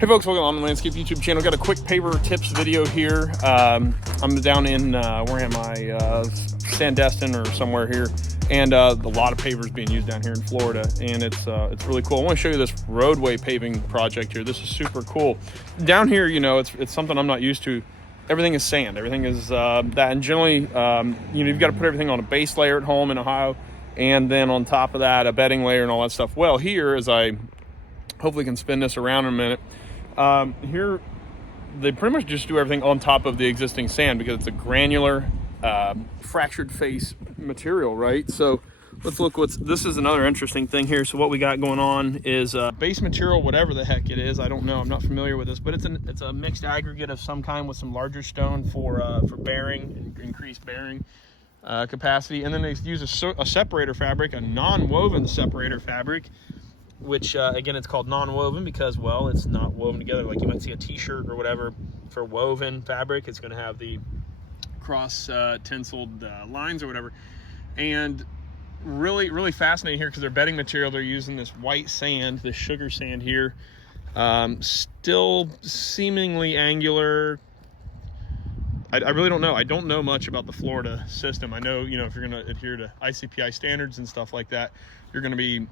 Hey folks, welcome on the Landscape YouTube channel. Got a quick paver tips video here. I'm down in, where am I? Sandestin or somewhere here. And a lot of pavers being used down here in Florida. And it's really cool. I want to show you this roadway paving project here. This is super cool. Down here, you know, it's something I'm not used to. Everything is sand. Everything is that. And generally, you know, you've got to put everything on a base layer at home in Ohio. And then on top of that, a bedding layer and all that stuff. Well, here, as I hopefully can spin this around in a minute, here they pretty much just do everything on top of the existing sand because it's a granular fractured face material, right? So let's look this is another interesting thing here. So what we got going on is base material, whatever the heck it is, I don't know, I'm not familiar with this, but it's a mixed aggregate of some kind with some larger stone for bearing, increased bearing capacity. And then they use a separator fabric, a non-woven separator fabric, which again, it's called non-woven because, well, it's not woven together. Like you might see a t-shirt or whatever for woven fabric, it's going to have the cross tinseled lines or whatever. And really fascinating here because their bedding material, they're using this white sand, this sugar sand here, still seemingly angular. I really don't know. I don't know much about the Florida system. I know, you know, if you're going to adhere to ICPI standards and stuff like that, you're going to be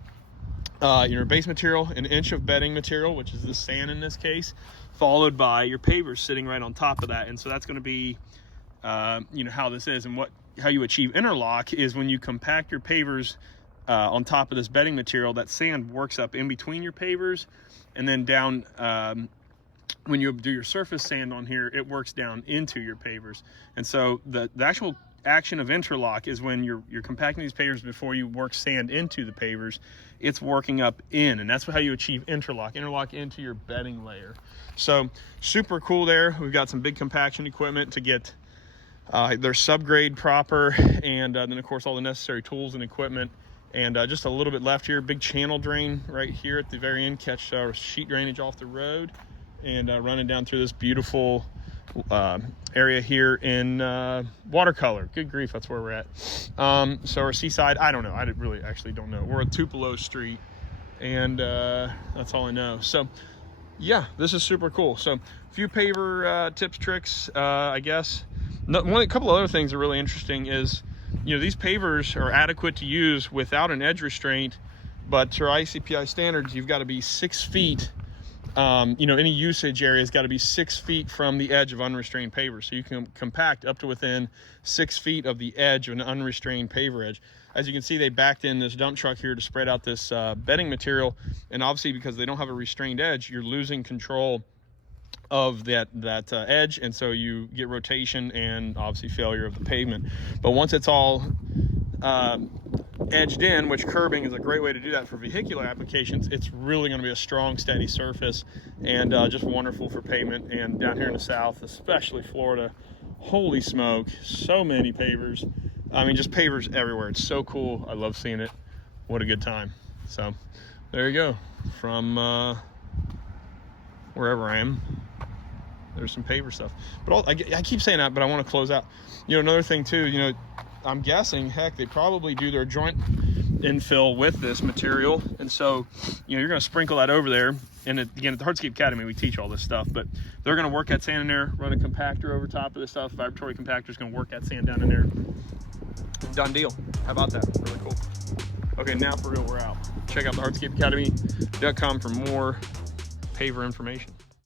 your base material, an inch of bedding material, which is the sand in this case, followed by your pavers sitting right on top of that. And so that's going to be, you know, how this is. And how you achieve interlock is when you compact your pavers on top of this bedding material, that sand works up in between your pavers, and then down, when you do your surface sand on here, it works down into your pavers. And so the actual action of interlock is when you're compacting these pavers before you work sand into the pavers, it's working up in, and that's how you achieve interlock into your bedding layer. So super cool there. We've got some big compaction equipment to get their subgrade proper, and then of course all the necessary tools and equipment. And just a little bit left here, big channel drain right here at the very end, catch sheet drainage off the road, and running down through this beautiful area here in watercolor. Good grief, that's where we're at. So our seaside, I don't know, I really actually don't know. We're at Tupelo Street, and that's all I know. So yeah, this is super cool. So a few paver tips, tricks, I guess. A couple other things that are really interesting is, you know, these pavers are adequate to use without an edge restraint, but to our ICPI standards, you've got to be 6 feet. You know, any usage area has got to be 6 feet from the edge of unrestrained paver. So you can compact up to within 6 feet of the edge of an unrestrained paver edge. As you can see, they backed in this dump truck here to spread out this bedding material. And obviously, because they don't have a restrained edge, you're losing control of that edge. And so you get rotation and obviously failure of the pavement. But once it's all edged in, which curbing is a great way to do that for vehicular applications, it's really going to be a strong, steady surface, and just wonderful for pavement. And down here in the South, especially Florida, holy smoke, so many pavers. I mean, just pavers everywhere. It's so cool. I love seeing it. What a good time. So there you go. From wherever I am, there's some paver stuff. But I keep saying that, but I want to close out. You know, another thing too, you know, I'm guessing, heck, they probably do their joint infill with this material. And so, you know, you're going to sprinkle that over there. And again, at the Hardscape Academy, we teach all this stuff, but they're going to work that sand in there, run a compactor over top of this stuff. Vibratory compactor is going to work that sand down in there. Done deal. How about that? Really cool. Okay, now for real, we're out. Check out the hardscapeacademy.com for more paver information.